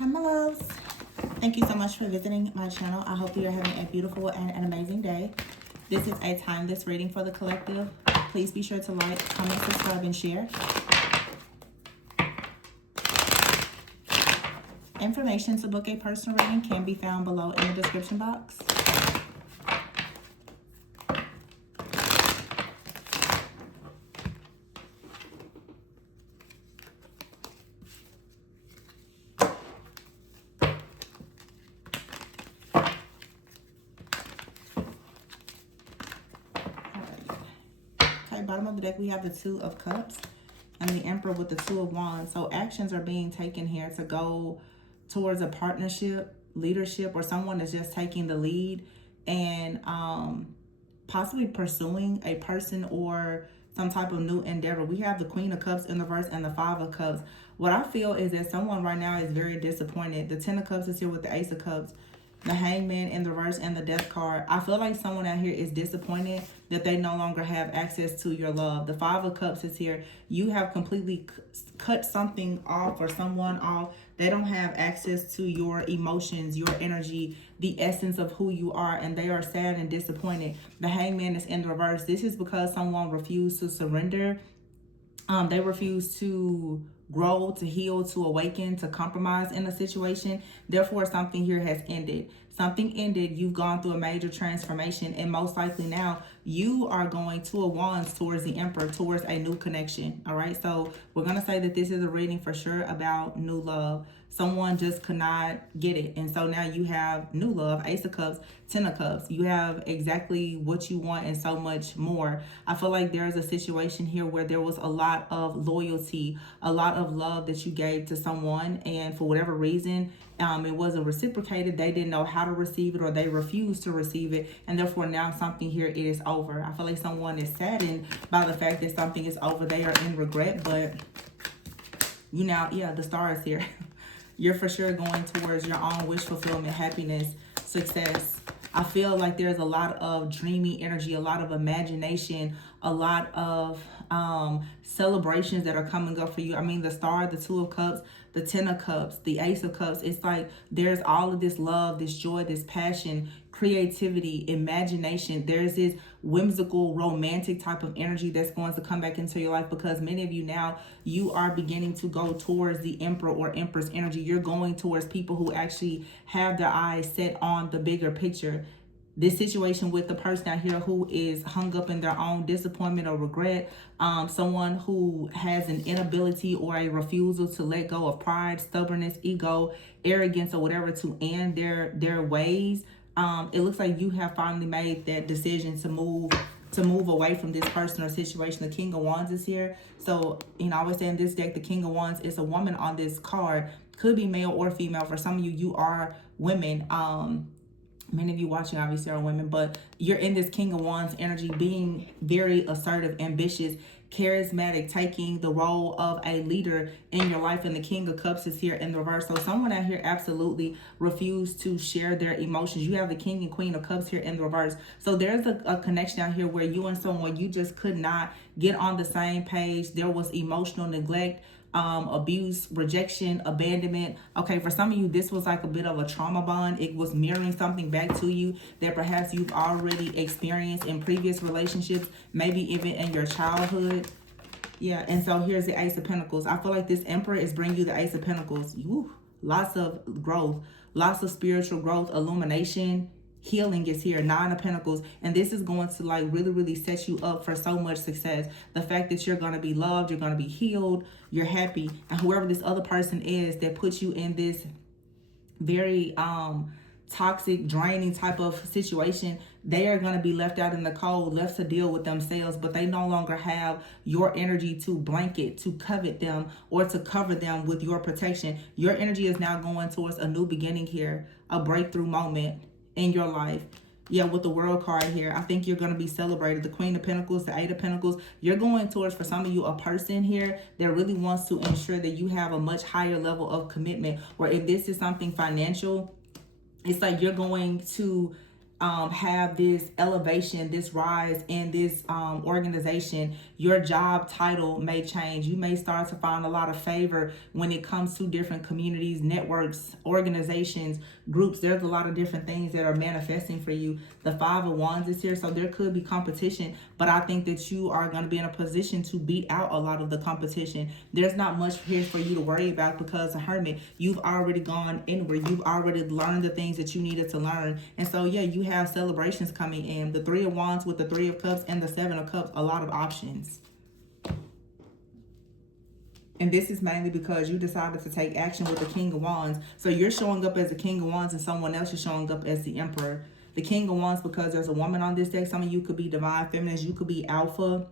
Hi, my loves. Thank you so much for visiting my channel. I hope you're having a beautiful and an amazing day. This is a timeless reading for the collective. Please be sure to like, comment, subscribe, and share. Information to book a personal reading can be found below in the description box. Okay, bottom of the deck, we have the Two of Cups and the Emperor with the Two of Wands. So actions are being taken here to go towards a partnership, leadership, or someone that's just taking the lead and possibly pursuing a person or some type of new endeavor. We have the Queen of Cups in the reverse and the Five of Cups. What I feel is that someone right now is very disappointed. The Ten of Cups is here with the Ace of Cups, the Hangman in the reverse, and the Death card. I feel like someone out here is disappointed that they no longer have access to your love. The Five of Cups is here. You have completely cut something off or someone off. They don't have access to your emotions, your energy, the essence of who you are, and they are sad and disappointed. The Hangman is in the reverse. This is because someone refused to surrender. They refuse to grow, to heal, to awaken, to compromise in a situation. Therefore, something here has ended. Something ended. You've gone through a major transformation, and most likely now you are going Two of Wands towards the Emperor, towards a new connection. All right, so we're going to say that this is a reading for sure about new love. Someone just could not get it, and so now you have new love. Ace of Cups, Ten of Cups. You have exactly what you want and so much more. I feel like there's a situation here where there was a lot of loyalty, a lot of love that you gave to someone, and for whatever reason it wasn't reciprocated. They didn't know how to receive it, or they refused to receive it, and therefore now something here is over. I feel like someone is saddened by the fact that something is over. They are in regret, but you now, yeah, the star is here. You're for sure going towards your own wish fulfillment, happiness, success. I feel like there's a lot of dreamy energy, a lot of imagination, a lot of celebrations that are coming up for you. I mean, the star, the Two of Cups, the Ten of Cups, the Ace of Cups. It's like there's all of this love, this joy, this passion, creativity, imagination. There's this whimsical, romantic type of energy that's going to come back into your life, because many of you now, you are beginning to go towards the Emperor or Empress energy. You're going towards people who actually have their eyes set on the bigger picture. This situation with the person out here who is hung up in their own disappointment or regret, someone who has an inability or a refusal to let go of pride, stubbornness, ego, arrogance, or whatever, to end their ways. It looks like you have finally made that decision to move away from this person or situation. The King of Wands is here. So, I always say in this deck, the King of Wands is a woman on this card. Could be male or female. For some of you, you are women. Many of you watching obviously are women, but you're in this King of Wands energy, being very assertive, ambitious, charismatic, taking the role of a leader in your life. And the King of Cups is here in the reverse. So someone out here absolutely refused to share their emotions. You have the King and Queen of Cups here in the reverse. So there's a connection out here where you and someone, you just could not get on the same page. There was emotional neglect, abuse, rejection, abandonment. Okay, for some of you, this was like a bit of a trauma bond. It was mirroring something back to you that perhaps you've already experienced in previous relationships, maybe even in your childhood. Yeah, and so here's the Ace of Pentacles. I feel like this Emperor is bringing you the Ace of Pentacles. Lots of growth, lots of spiritual growth, illumination, healing is here. Nine of Pentacles, and this is going to like really set you up for so much success. The fact that you're going to be loved, you're going to be healed, you're happy, and whoever this other person is that puts you in this very toxic, draining type of situation, they are going to be left out in the cold, left to deal with themselves, but they no longer have your energy to blanket, to covet them, or to cover them with your protection. Your energy is now going towards a new beginning here, a breakthrough moment in your life. Yeah, with the World card here, I think you're going to be celebrated. The Queen of Pentacles, the Eight of Pentacles, you're going towards, for some of you, a person here that really wants to ensure that you have a much higher level of commitment. Or if this is something financial, it's like you're going to have this elevation, this rise in this organization, your job title may change. You may start to find a lot of favor when it comes to different communities, networks, organizations, groups. There's a lot of different things that are manifesting for you. The Five of Wands is here, so there could be competition, but I think that you are going to be in a position to beat out a lot of the competition. There's not much here for you to worry about because, the Hermit, you've already gone inward. You've already learned the things that you needed to learn. And so, yeah, you have celebrations coming in. The Three of Wands with the Three of Cups and the Seven of Cups, a lot of options. And this is mainly because you decided to take action with the King of Wands. So you're showing up as the King of Wands and someone else is showing up as the Emperor. The King of Wands because there's a woman on this deck. Some of you could be divine feminines. You could be alpha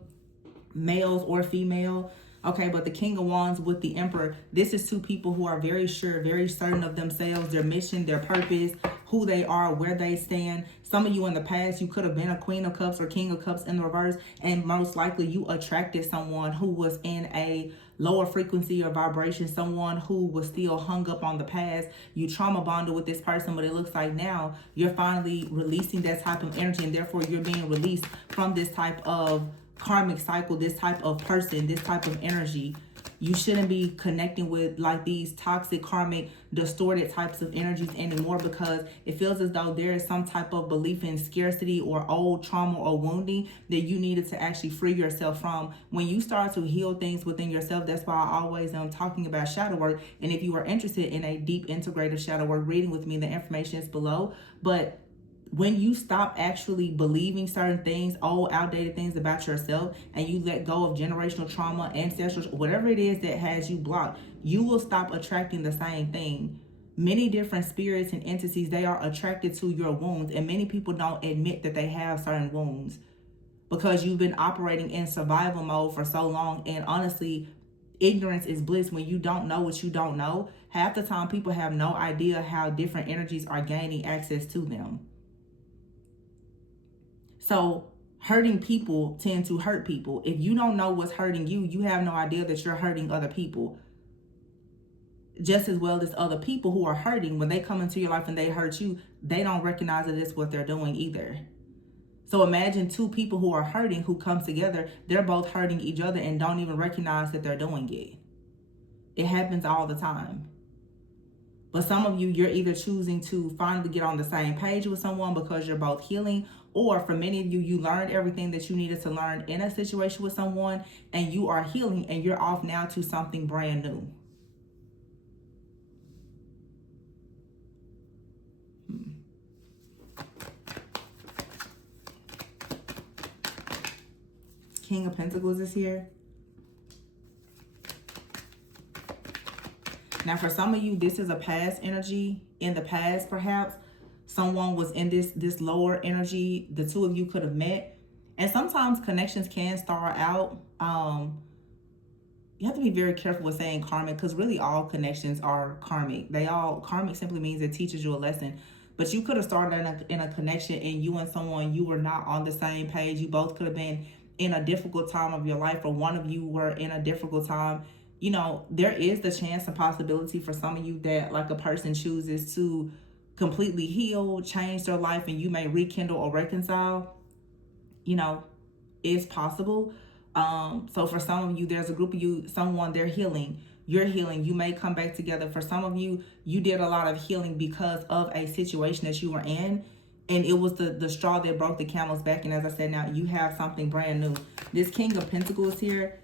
males or female. Okay, but the King of Wands with the Emperor, this is two people who are very sure, very certain of themselves, their mission, their purpose, who they are, where they stand. Some of you in the past, you could have been a Queen of Cups or King of Cups in the reverse, and most likely you attracted someone who was in a lower frequency or vibration, someone who was still hung up on the past. You trauma bonded with this person, but it looks like now you're finally releasing that type of energy, and therefore you're being released from this type of karmic cycle, this type of person, this type of energy. You shouldn't be connecting with like these toxic, karmic, distorted types of energies anymore, because it feels as though there is some type of belief in scarcity or old trauma or wounding that you needed to actually free yourself from. When you start to heal things within yourself, that's why I always am talking about shadow work. And if you are interested in a deep integrative shadow work reading with me, the information is below. But when you stop actually believing certain things, old, outdated things about yourself, and you let go of generational trauma, ancestral, whatever it is that has you blocked, you will stop attracting the same thing. Many different spirits and entities, they are attracted to your wounds, and many people don't admit that they have certain wounds because you've been operating in survival mode for so long. And honestly, ignorance is bliss. When you don't know what you don't know, half the time people have no idea how different energies are gaining access to them. So hurting people tend to hurt people. If you don't know what's hurting you, you have no idea that you're hurting other people. Just as well as other people who are hurting, when they come into your life and they hurt you, they don't recognize that it's what they're doing either. So imagine two people who are hurting, who come together, they're both hurting each other and don't even recognize that they're doing it. It happens all the time. But some of you, you're either choosing to finally get on the same page with someone because you're both healing, or for many of you, you learned everything that you needed to learn in a situation with someone and you are healing and you're off now to something brand new. King of Pentacles is here. Now, for some of you, this is a past energy. In the past, perhaps, someone was in this lower energy. The two of you could have met. And sometimes connections can start out. You have to be very careful with saying karmic, because really all connections are karmic. Karmic simply means it teaches you a lesson. But you could have started in a connection and you and someone, you were not on the same page. You both could have been in a difficult time of your life, or one of you were in a difficult time. You know, there is the chance and possibility for some of you that like a person chooses to completely heal, change their life, and you may rekindle or reconcile. You know, it's possible. So for some of you, there's a group of you, someone, they're healing, you're healing, you may come back together. For some of you, you did a lot of healing because of a situation that you were in, and it was the straw that broke the camel's back. And as I said, now you have something brand new. This King of Pentacles here,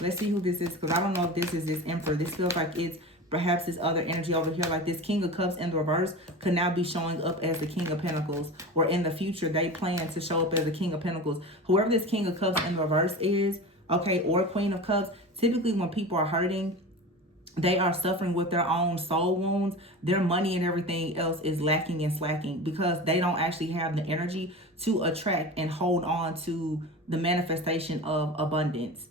let's see who this is, because I don't know if this is this Emperor. This feels like it's perhaps this other energy over here. Like this King of Cups in the reverse could now be showing up as the King of Pentacles, or in the future they plan to show up as the King of Pentacles. Whoever this King of Cups in the reverse is, okay, or Queen of Cups, typically when people are hurting, they are suffering with their own soul wounds. Their money and everything else is lacking and slacking because they don't actually have the energy to attract and hold on to the manifestation of abundance.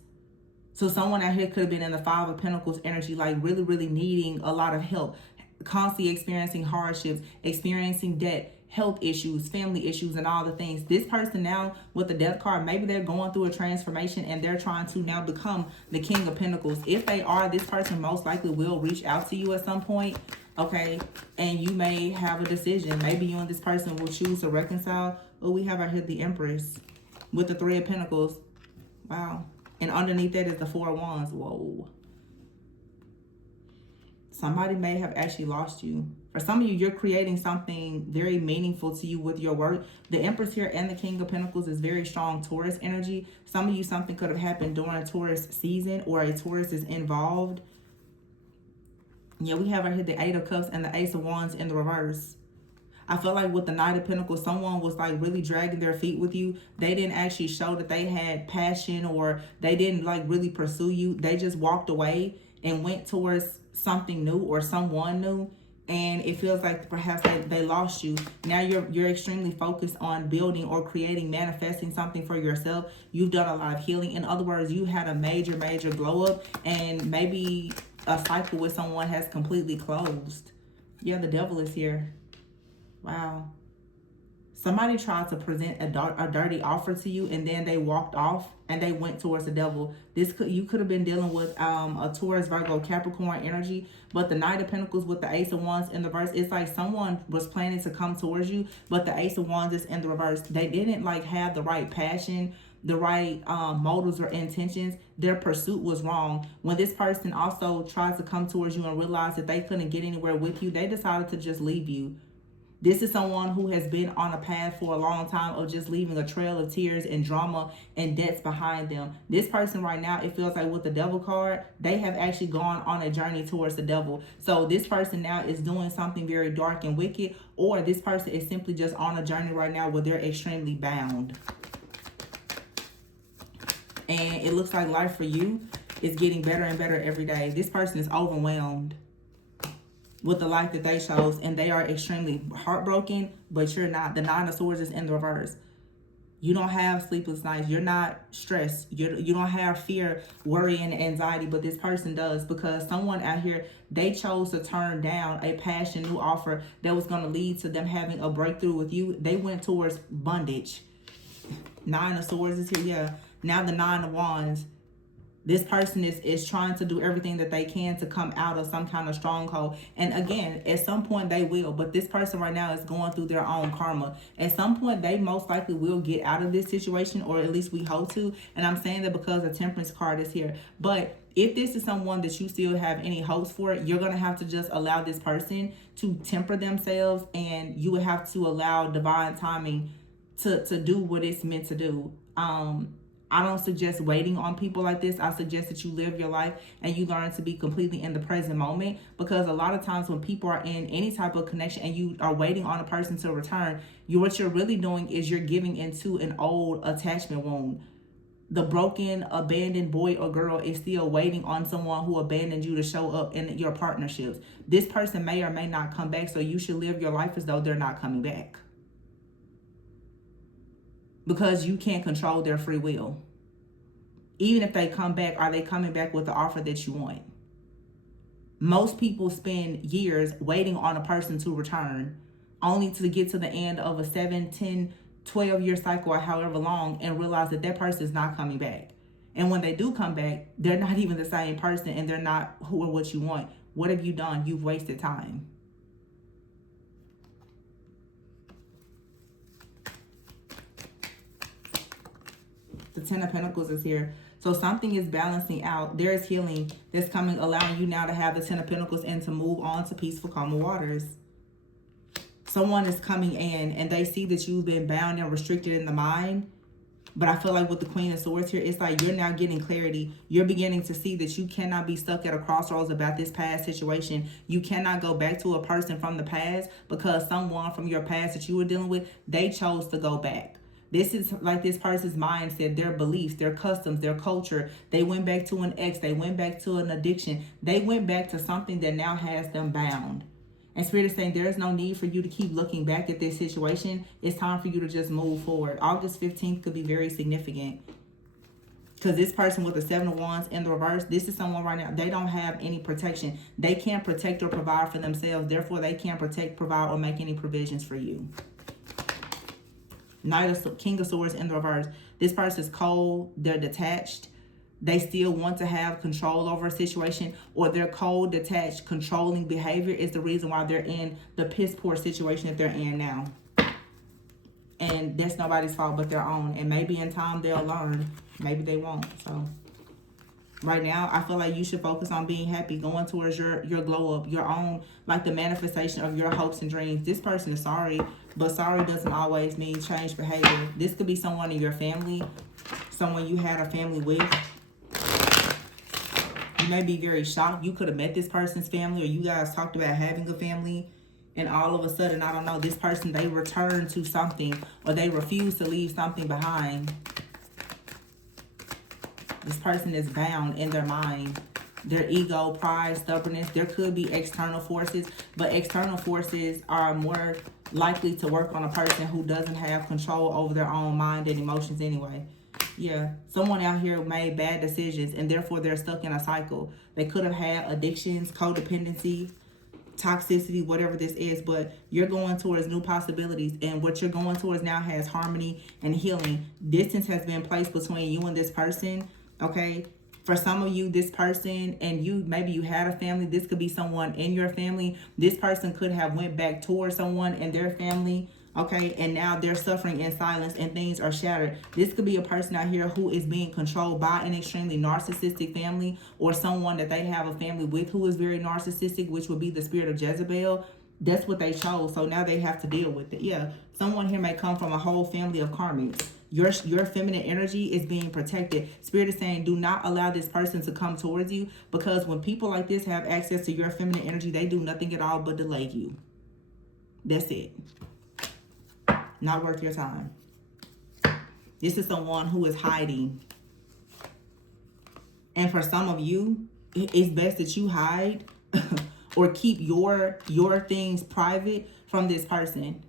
So someone out here could have been in the Five of Pentacles energy, like really, really needing a lot of help, constantly experiencing hardships, experiencing debt, health issues, family issues, and all the things. This person now with the Death card, maybe they're going through a transformation and they're trying to now become the King of Pentacles. If they are, this person most likely will reach out to you at some point. Okay, and you may have a decision. Maybe you and this person will choose to reconcile. Oh, we have out here the Empress with the Three of Pentacles. Wow. And underneath that is the Four of Wands. Whoa. Somebody may have actually lost you. For some of you, you're creating something very meaningful to you with your work. The Empress here and the King of Pentacles is very strong Taurus energy. Some of you, something could have happened during Taurus season, or a Taurus is involved. Yeah, we have right here the Eight of Cups and the Ace of Wands in the reverse. I feel like with the Knight of Pentacles, someone was like really dragging their feet with you. They didn't actually show that they had passion, or they didn't like really pursue you. They just walked away and went towards something new or someone new. And it feels like perhaps they lost you. Now you're extremely focused on building or creating, manifesting something for yourself. You've done a lot of healing. In other words, you had a major glow up, and maybe a cycle with someone has completely closed. Yeah, the Devil is here. Wow. Somebody tried to present a dirty offer to you, and then they walked off and they went towards the Devil. You could have been dealing with a Taurus, Virgo, Capricorn energy, but the Knight of Pentacles with the Ace of Wands in the reverse, it's like someone was planning to come towards you, but the Ace of Wands is in the reverse. They didn't like have the right passion, the right motives or intentions. Their pursuit was wrong. When this person also tried to come towards you and realized that they couldn't get anywhere with you, they decided to just leave you. This is someone who has been on a path for a long time of just leaving a trail of tears and drama and debts behind them. This person right now, it feels like with the Devil card, they have actually gone on a journey towards the Devil. So this person now is doing something very dark and wicked, or this person is simply just on a journey right now where they're extremely bound. And it looks like life for you is getting better and better every day. This person is overwhelmed with the life that they chose, and they are extremely heartbroken, but you're not. The Nine of Swords is in the reverse. You don't have sleepless nights. You're not stressed. You don't have fear, worry, and anxiety, but this person does, because someone out here, they chose to turn down a passion, new offer that was going to lead to them having a breakthrough with you. They went towards bondage. Nine of Swords is here, yeah. Now the Nine of Wands. This person is trying to do everything that they can to come out of some kind of stronghold. And again, at some point they will. But this person right now is going through their own karma. At some point, they most likely will get out of this situation, or at least we hope to. And I'm saying that because the Temperance card is here. But if this is someone that you still have any hopes for, you're going to have to just allow this person to temper themselves. And you would have to allow divine timing to do what it's meant to do. I don't suggest waiting on people like this. I suggest that you live your life and you learn to be completely in the present moment, because a lot of times when people are in any type of connection and you are waiting on a person to return, what you're really doing is you're giving into an old attachment wound. The broken, abandoned boy or girl is still waiting on someone who abandoned you to show up in your partnerships. This person may or may not come back, so you should live your life as though they're not coming back, because you can't control their free will. Even if they come back, are they coming back with the offer that you want? Most people spend years waiting on a person to return, only to get to the end of a 7, 10, 12-year cycle or however long and realize that that person is not coming back. And when they do come back, they're not even the same person, and they're not who or what you want. What have you done? You've wasted time. The Ten of Pentacles is here. So something is balancing out. There is healing that's coming, allowing you now to have the Ten of Pentacles and to move on to peaceful, calmer waters. Someone is coming in and they see that you've been bound and restricted in the mind. But I feel like with the Queen of Swords here, it's like you're now getting clarity. You're beginning to see that you cannot be stuck at a crossroads about this past situation. You cannot go back to a person from the past, because someone from your past that you were dealing with, they chose to go back. This is like this person's mindset, their beliefs, their customs, their culture. They went back to an ex. They went back to an addiction. They went back to something that now has them bound. And Spirit is saying there is no need for you to keep looking back at this situation. It's time for you to just move forward. August 15th could be very significant, because this person with the Seven of Wands in the reverse, this is someone right now, they don't have any protection. They can't protect or provide for themselves. Therefore, they can't protect, provide, or make any provisions for you. King of Swords in the reverse. This person is cold. They're detached. they still want to have control over a situation, or their cold, detached, controlling behavior is the reason why they're in the piss poor situation that they're in now. And that's nobody's fault but their own. And maybe in time they'll learn. Maybe they won't. So right now, I feel like you should focus on being happy, going towards your glow up, your own, like the manifestation of your hopes and dreams. This person is sorry, but sorry doesn't always mean change behavior. This could be someone in your family, someone you had a family with. You may be very shocked. You could have met this person's family, or you guys talked about having a family, and all of a sudden, I don't know, this person, they return to something, or they refuse to leave something behind. This person is bound in their mind. Their ego, pride, stubbornness. There could be external forces, but external forces are more likely to work on a person who doesn't have control over their own mind and emotions anyway. Yeah, someone out here made bad decisions, and therefore they're stuck in a cycle. They could have had addictions, codependency, toxicity, whatever this is, but you're going towards new possibilities, and what you're going towards now has harmony and healing. Distance has been placed between you and this person, okay? For some of you, this person and you, maybe you had a family. This could be someone in your family. This person could have went back towards someone in their family, okay? And now they're suffering in silence and things are shattered. This could be a person out here who is being controlled by an extremely narcissistic family, or someone that they have a family with who is very narcissistic, which would be the spirit of Jezebel. That's what they chose, so now they have to deal with it. Yeah, someone here may come from a whole family of karmics. Your feminine energy is being protected. Spirit is saying, do not allow this person to come towards you, because when people like this have access to your feminine energy, they do nothing at all but delay you. That's it. Not worth your time. This is someone who is hiding. And for some of you, it's best that you hide or keep your things private from this person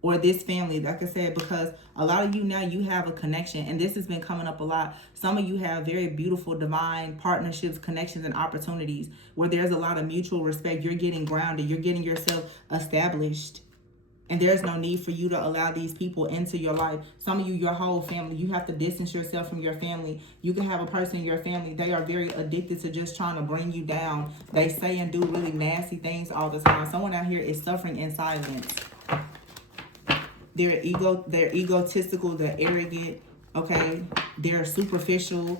or this family, like I said, because a lot of you now, you have a connection, and this has been coming up a lot. Some of you have very beautiful divine partnerships, connections, and opportunities where there's a lot of mutual respect. You're getting grounded. You're getting yourself established. And there's no need for you to allow these people into your life. Some of you, your whole family, you have to distance yourself from your family. You can have a person in your family, they are very addicted to just trying to bring you down. They say and do really nasty things all the time. Someone out here is suffering in silence. They're egotistical, they're arrogant, okay? They're superficial.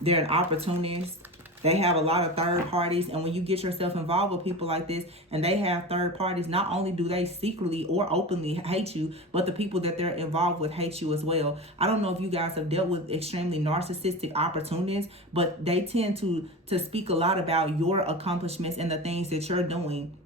They're an opportunist. They have a lot of third parties, and when you get yourself involved with people like this and they have third parties, not only do they secretly or openly hate you, but the people that they're involved with hate you as well. I don't know if you guys have dealt with extremely narcissistic opportunists, but they tend to speak a lot about your accomplishments and the things that you're doing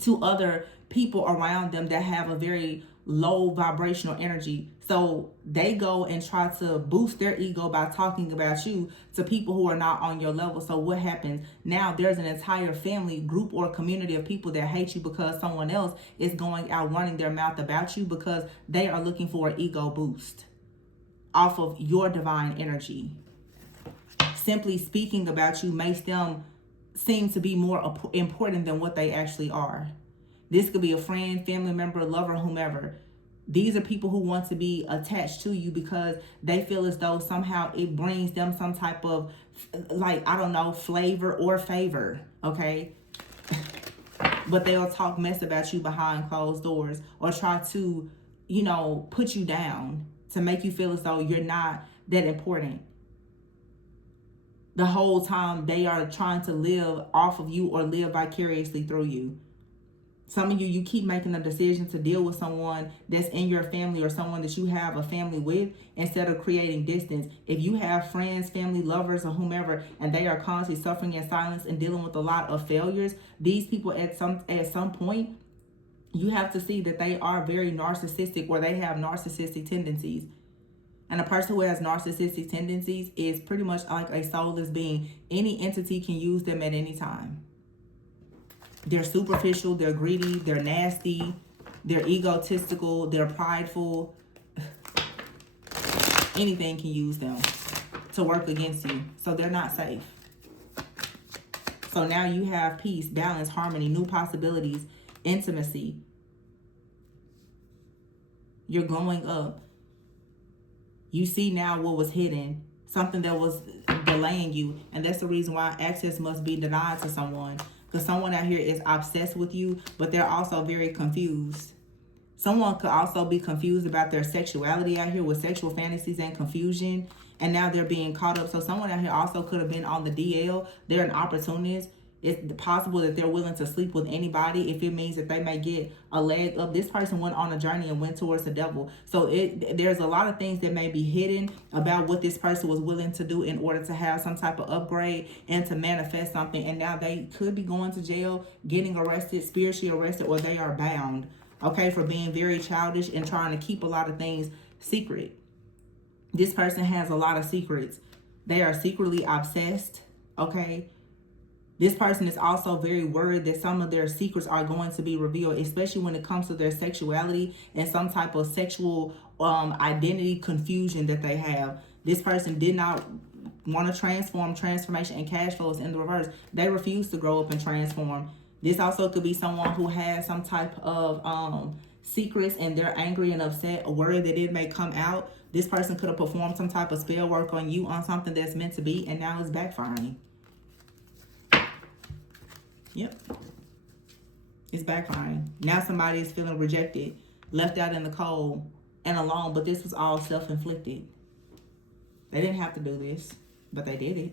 to other people around them that have a very low vibrational energy. So they go and try to boost their ego by talking about you to people who are not on your level. So what happens? Now there's an entire family, group, or community of people that hate you because someone else is going out running their mouth about you because they are looking for an ego boost off of your divine energy. Simply speaking about you makes them seem to be more important than what they actually are. This could be a friend, family member, lover, whomever. These are people who want to be attached to you because they feel as though somehow it brings them some type of, like, I don't know, flavor or favor, okay? But they'll talk mess about you behind closed doors or try to, you know, put you down to make you feel as though you're not that important. The whole time they are trying to live off of you or live vicariously through you. Some of you, you keep making a decision to deal with someone that's in your family or someone that you have a family with instead of creating distance. If you have friends, family, lovers, or whomever, and they are constantly suffering in silence and dealing with a lot of failures, these people at some point, you have to see that they are very narcissistic or they have narcissistic tendencies. And a person who has narcissistic tendencies is pretty much like a soulless being. Any entity can use them at any time. They're superficial, they're greedy, they're nasty, they're egotistical, they're prideful. Anything can use them to work against you. So they're not safe. So now you have peace, balance, harmony, new possibilities, intimacy. You're glowing up. You see now what was hidden, something that was delaying you, and that's the reason why access must be denied to someone. Because someone out here is obsessed with you, but they're also very confused. Someone could also be confused about their sexuality out here with sexual fantasies and confusion, and now they're being caught up. So someone out here also could have been on the DL. They're an opportunist. It's possible that they're willing to sleep with anybody if it means that they may get a leg up. This person went on a journey and went towards the devil. So there's a lot of things that may be hidden about what this person was willing to do in order to have some type of upgrade and to manifest something. And now they could be going to jail, getting arrested, spiritually arrested, or they are bound, okay, for being very childish and trying to keep a lot of things secret. This person has a lot of secrets. They are secretly obsessed, okay? This person is also very worried that some of their secrets are going to be revealed, especially when it comes to their sexuality and some type of sexual identity confusion that they have. This person did not want to transformation, and cash flows in the reverse. They refuse to grow up and transform. This also could be someone who has some type of secrets and they're angry and upset, worried that it may come out. This person could have performed some type of spell work on you on something that's meant to be, and now it's backfiring. Yep. It's backfiring. Now somebody is feeling rejected, left out in the cold and alone, but this was all self-inflicted. They didn't have to do this, but they did it.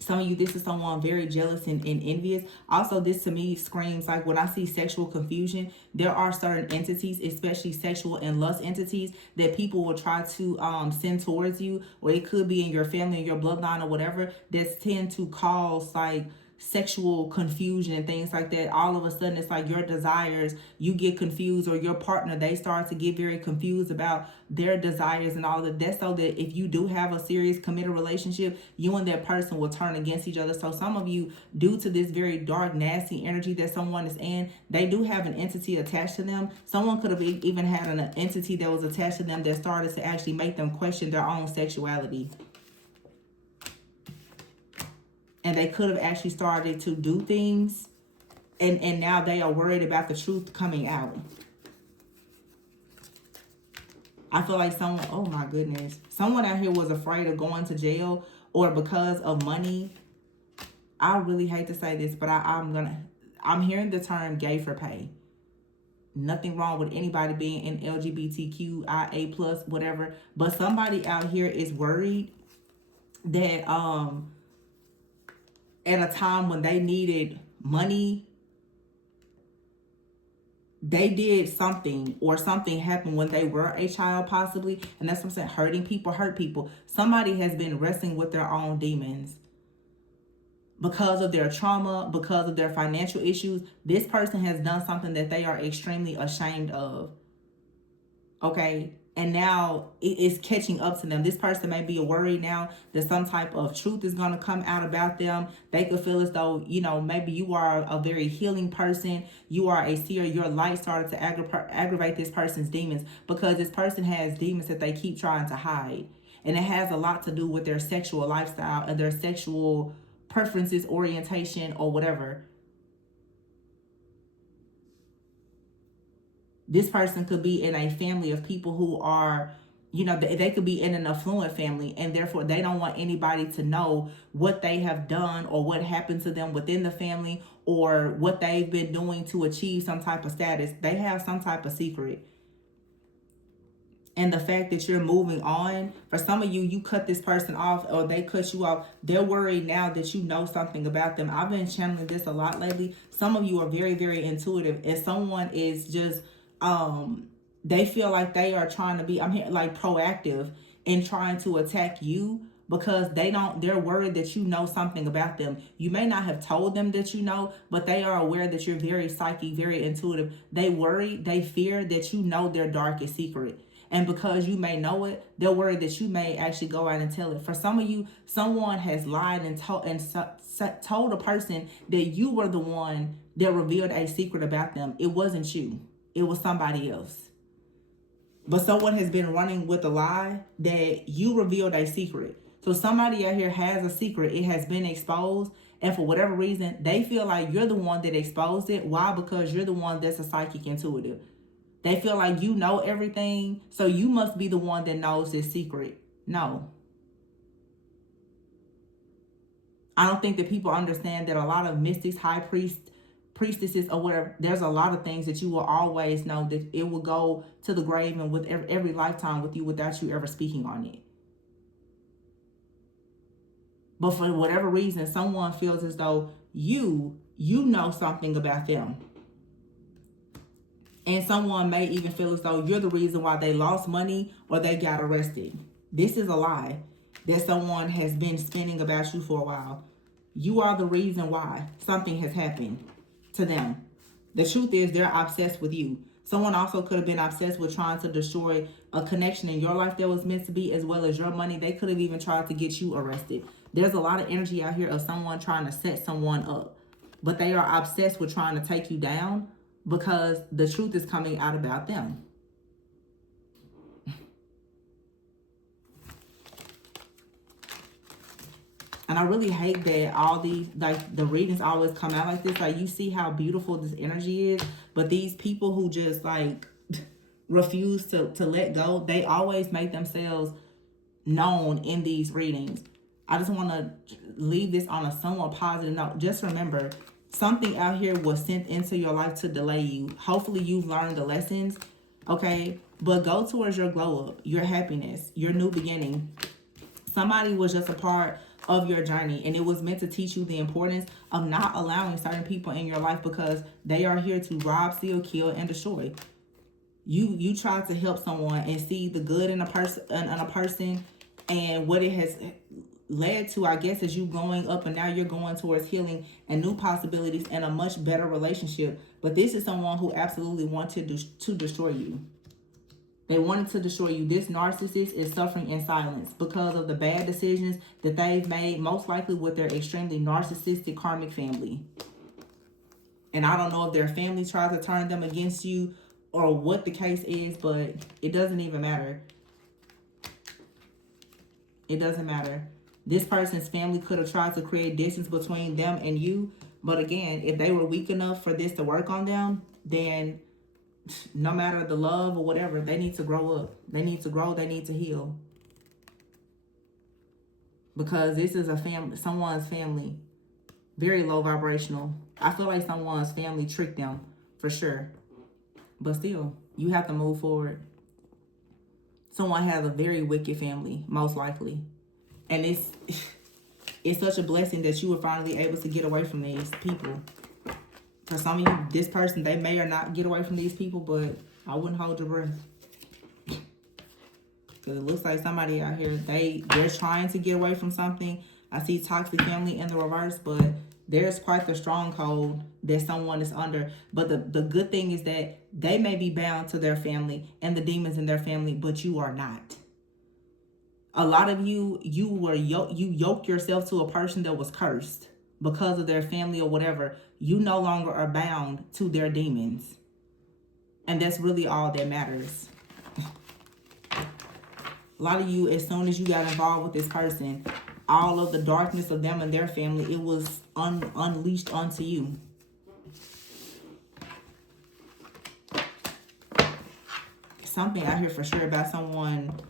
Some of you, this is someone very jealous and envious. Also, this to me screams like when I see sexual confusion, there are certain entities, especially sexual and lust entities, that people will try to send towards you, or it could be in your family, in your bloodline, or whatever, that tend to cause like sexual confusion and things like that. All of a sudden it's like your desires, you get confused, or your partner, they start to get very confused about their desires and all of that. That's so that if you do have a serious committed relationship, you and that person will turn against each other. So some of you, due to this very dark, nasty energy that someone is in, they do have an entity attached to them. Someone could have even had an entity that was attached to them that started to actually make them question their own sexuality. And they could have actually started to do things, and now they are worried about the truth coming out. I feel like someone, oh my goodness, someone out here was afraid of going to jail, or because of money. I really hate to say this, but I'm hearing the term gay for pay. Nothing wrong with anybody being in LGBTQIA plus, whatever. But somebody out here is worried that at a time when they needed money, they did something, or something happened when they were a child possibly. And that's what I'm saying, hurting people hurt people. Somebody has been wrestling with their own demons because of their trauma, because of their financial issues. This person has done something that they are extremely ashamed of, okay? And now it is catching up to them. This person may be worried now that some type of truth is going to come out about them. They could feel as though, you know, maybe you are a very healing person. You are a seer. Your light started to aggravate this person's demons, because this person has demons that they keep trying to hide. And it has a lot to do with their sexual lifestyle and their sexual preferences, orientation, or whatever. This person could be in a family of people who are, you know, they could be in an affluent family, and therefore they don't want anybody to know what they have done or what happened to them within the family, or what they've been doing to achieve some type of status. They have some type of secret. And the fact that you're moving on, for some of you, you cut this person off, or they cut you off. They're worried now that you know something about them. I've been channeling this a lot lately. Some of you are very, very intuitive, and someone is just, they feel like they are trying to be, I'm here, like proactive in trying to attack you, because they're worried that you know something about them. You may not have told them that you know, but they are aware that you're very psychic, very intuitive. They worry, they fear that you know their darkest secret. And because you may know it, they're worried that you may actually go out and tell it. For some of you, someone has lied and told a person that you were the one that revealed a secret about them. It wasn't you. It was somebody else. But someone has been running with a lie that you revealed a secret. So somebody out here has a secret. It has been exposed. And for whatever reason, they feel like you're the one that exposed it. Why? Because you're the one that's a psychic intuitive. They feel like you know everything, so you must be the one that knows this secret. No. I don't think that people understand that a lot of mystics, high priests, priestesses, or whatever, there's a lot of things that you will always know that it will go to the grave and with every lifetime with you without you ever speaking on it. But for whatever reason, someone feels as though you know something about them. And someone may even feel as though you're the reason why they lost money or they got arrested. This is a lie that someone has been spinning about you for a while. You are the reason why something has happened to them. The truth is they're obsessed with you. Someone also could have been obsessed with trying to destroy a connection in your life that was meant to be, as well as your money. They could have even tried to get you arrested. There's a lot of energy out here of someone trying to set someone up, but they are obsessed with trying to take you down because the truth is coming out about them. And I really hate that all these, like, the readings always come out like this. Like, you see how beautiful this energy is, but these people who just, like, refuse to let go, they always make themselves known in these readings. I just want to leave this on a somewhat positive note. Just remember, something out here was sent into your life to delay you. Hopefully you've learned the lessons, okay? But go towards your glow up, your happiness, your new beginning. Somebody was just a part of your journey, and it was meant to teach you the importance of not allowing certain people in your life because they are here to rob, steal, kill, and destroy. You try to help someone and see the good in a person, and what it has led to, I guess, is you going up, and now you're going towards healing and new possibilities and a much better relationship. But this is someone who absolutely wanted to destroy you. They wanted to destroy you. This narcissist is suffering in silence because of the bad decisions that they've made, most likely with their extremely narcissistic karmic family. And I don't know if their family tried to turn them against you or what the case is, but it doesn't even matter. It doesn't matter. This person's family could have tried to create distance between them and you. But again, if they were weak enough for this to work on them, then no matter the love or whatever, they need to grow up. They need to grow. They need to heal. Because this is a family, someone's family. Very low vibrational. I feel like someone's family tricked them for sure. But still, you have to move forward. Someone has a very wicked family, most likely. And it's such a blessing that you were finally able to get away from these people. For some of you, this person, they may or not get away from these people, but I wouldn't hold your breath. Because it looks like somebody out here, they're trying to get away from something. I see toxic family in the reverse, but there's quite the stronghold that someone is under. But the good thing is that they may be bound to their family and the demons in their family, but you are not. A lot of you yoked yourself to a person that was cursed because of their family or whatever. You no longer are bound to their demons. And that's really all that matters. A lot of you, as soon as you got involved with this person, all of the darkness of them and their family, it was unleashed onto you. Something out here for sure about someone,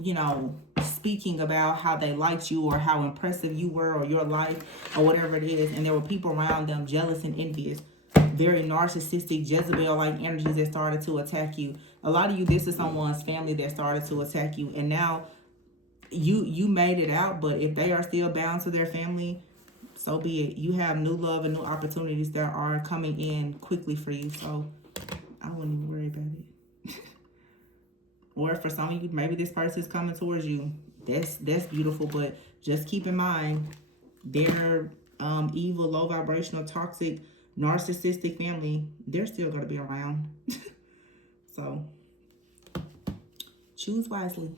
you know, speaking about how they liked you or how impressive you were or your life or whatever it is. And there were people around them jealous and envious. Very narcissistic, Jezebel-like energies that started to attack you. A lot of you, this is someone's family that started to attack you. And now you made it out, but if they are still bound to their family, so be it. You have new love and new opportunities that are coming in quickly for you. So I wouldn't even worry about it. Or for some of you, maybe this person is coming towards you. That's beautiful, but just keep in mind, their evil, low vibrational, toxic, narcissistic family, they're still going to be around. So choose wisely.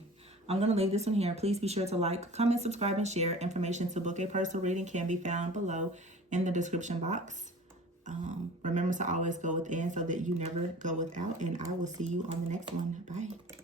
I'm going to leave this one here. Please be sure to like, comment, subscribe, and share. Information to book a personal reading can be found below in the description box. Remember to always go within so that you never go without. And I will see you on the next one. Bye.